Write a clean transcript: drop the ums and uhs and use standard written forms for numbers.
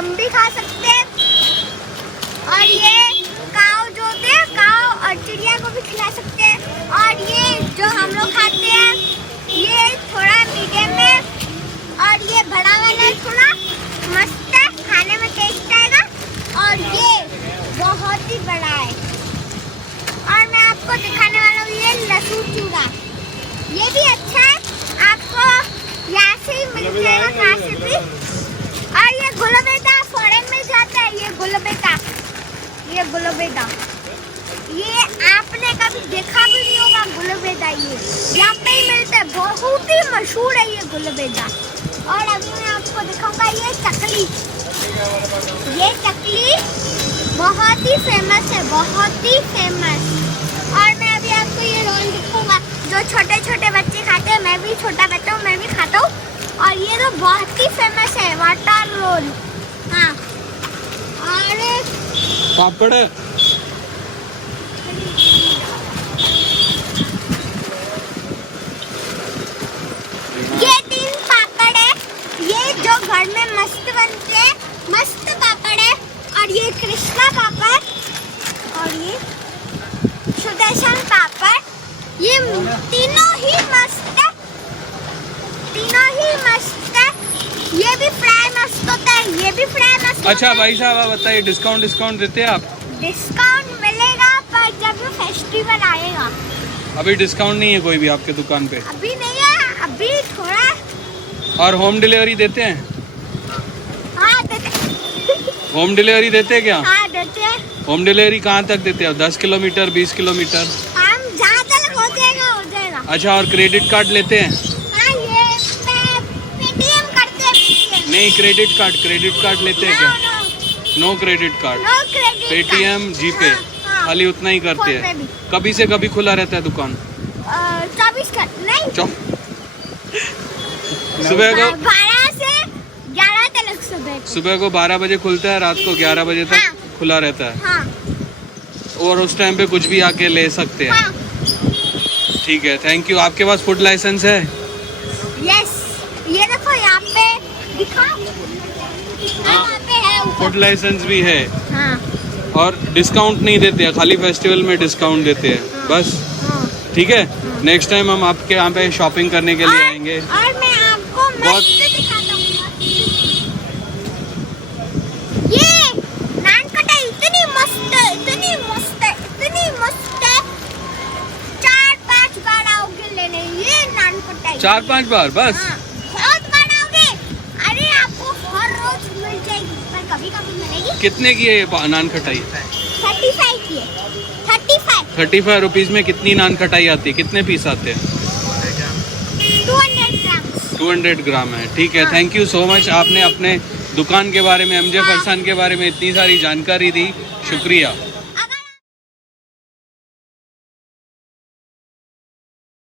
हम भी खा सकते हैं। और ये काऊ जो होते हैं, काऊ और चिड़िया को भी खिला सकते हैं। और ये जो हम लोग खाते हैं ये थोड़ा मीडियम में, और ये बड़ा वाला थोड़ा मस्त है, खाने में टेस्ट आएगा। और ये बहुत ही बड़ा है। और मैं आपको दिखाने वाला हूँ ये लहसुन चूड़ा, ये भी अच्छा है, आपको यहाँ से ही मिल जाएगा कहाँ से भी। और ये गुलबेदा फॉरेन में जाता है, ये गुलबेदा, ये गुलबेदा, ये आपने कभी देखा भी नहीं होगा गुलबेदा, ये यहाँ पे ही मिलता है, बहुत ही मशहूर है ये गुलबेदा। और अभी मैं आपको दिखाऊंगा ये चकली, ये चकली बहुत ही फेमस है, बहुत ही फेमस। और मैं अभी आपको ये रोल दिखाऊंगा जो छोटे छोटे बच्चे खाते हैं, मैं भी छोटा बच्चा हूँ, मैं भी खाता हूँ। और ये तो बहुत ही फेमस है वाटर रोल। हाँ, और पापड़ है, ये 3 पापड़ है, ये जो घर में मस्त बनते हैं, मस्त पापड़ है। और ये कृष्णा पापड़, और ये सुदर्शन पापड़, ये तीनों ही मस्त है, तीनों ही मस्त है। ये भी फ्राई मस्त होता है, ये भी फ्राई मस्त। अच्छा भाई साहब आप बताइए डिस्काउंट देते हैं आप? डिस्काउंट मिलेगा पर जब फेस्टिवल आएगा। अभी डिस्काउंट नहीं है कोई भी आपके दुकान पे? अभी नहीं है, अभी थोड़ा। और होम डिलीवरी देते हैं? हाँ देते, होम डिलीवरी देते हैं क्या? हाँ देते हैं। होम डिलीवरी कहाँ तक देते हैं? 10 किलोमीटर, 20 किलोमीटर? हम जहाँ तक हो जाएगा हो जाएगा। अच्छा, और क्रेडिट कार्ड लेते हैं? हाँ, ये पेटीएम करते हैं। नहीं, क्रेडिट कार्ड लेते हैं क्या? No credit card, no credit, Paytm, GPay, हाँ, खाली उतना ही करते फोन पे हैं। भी। कभी से कभी खुला रहता है दुकान? 24 का नहीं, सुबह को 12 से 11 तक सुबह को 12 बजे खुलता है, रात को 11 बजे तक हाँ। खुला रहता है। हाँ, और उस टाइम पे कुछ भी आके ले सकते हैं। हाँ, ठीक है, थैंक यू। आपके पास फूड लाइसेंस है? यस, ये देखो यहाँ पे दिखाओ, यहाँ पे है ऊपर। फूड लाइसेंस भी है। हाँ, और डिस्काउंट नहीं देते हैं, खाली फेस्टिवल में डिस्काउंट देते हैं हाँ। बस। हाँ। ठीक है, नेक्स्ट टाइम हम आपके यहाँ पे शॉपिंग करने के लिए आएंगे। और मैं आपको बहुत- मस्त दिखाता हूँ। ये नान कटाई इतनी मस्त है, इतनी मस्त है, इतनी मस्त है। 4-5 बार आओगे लेने ये नान कटाई। 4-5 बार बस? हाँ, बहुत बार आओगे। अरे आपको हर रोज मिल जाएगी, पर कभी कभी मिलेगी। कितने की है ये नान खटाई? 35 की है, 35। 35 रुपीज में कितनी नान खटाई आती है? कितने पीस आते हैं? 200 ग्राम। 200 ग्राम है। ठीक है, हाँ। Thank you so much. आपने अपने दुकान के बारे में, एमजे फरसान के बारे में इतनी सारी जानकारी दी, शुक्रिया।